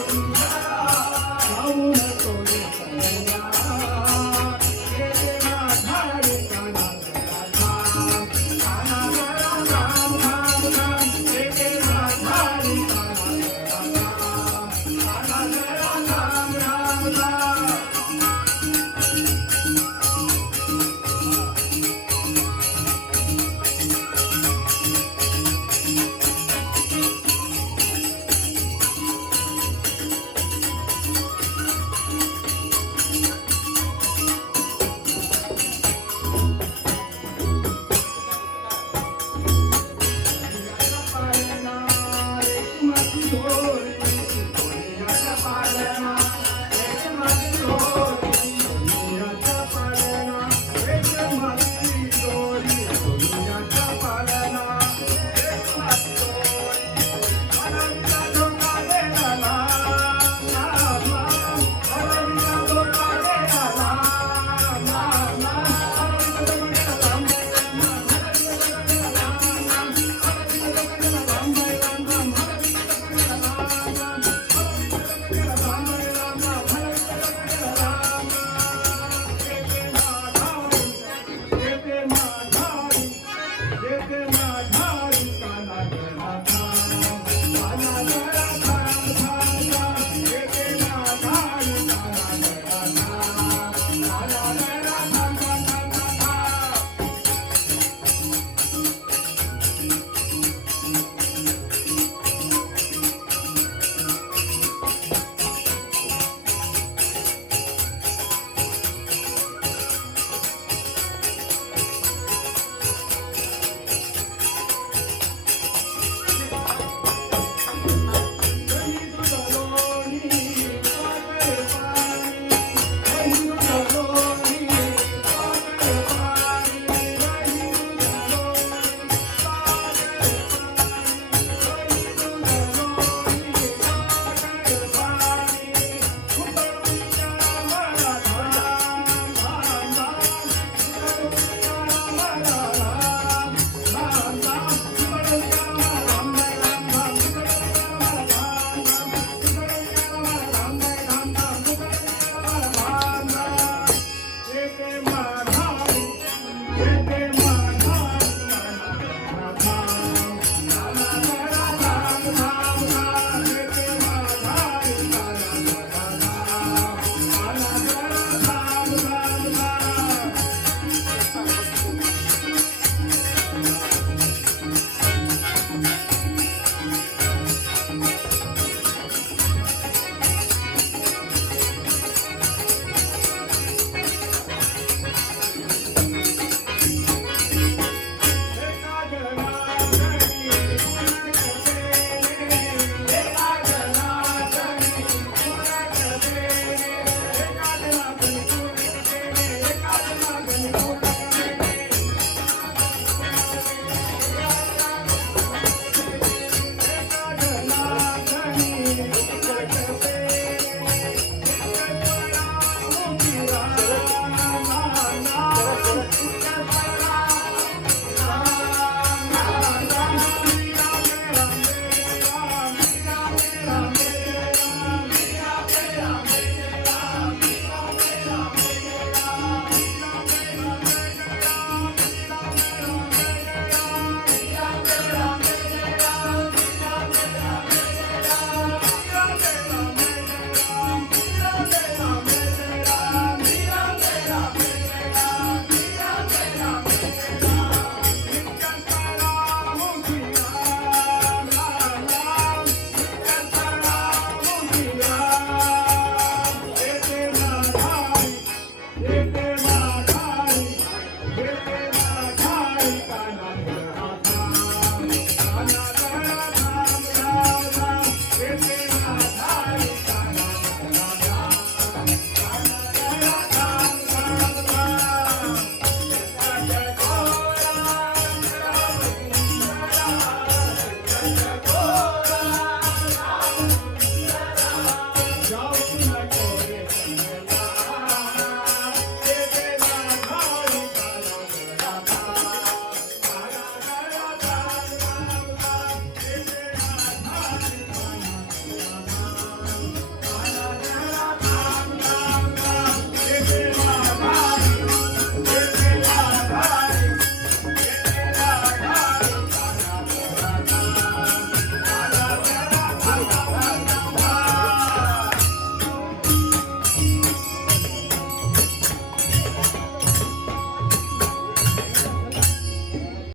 for you.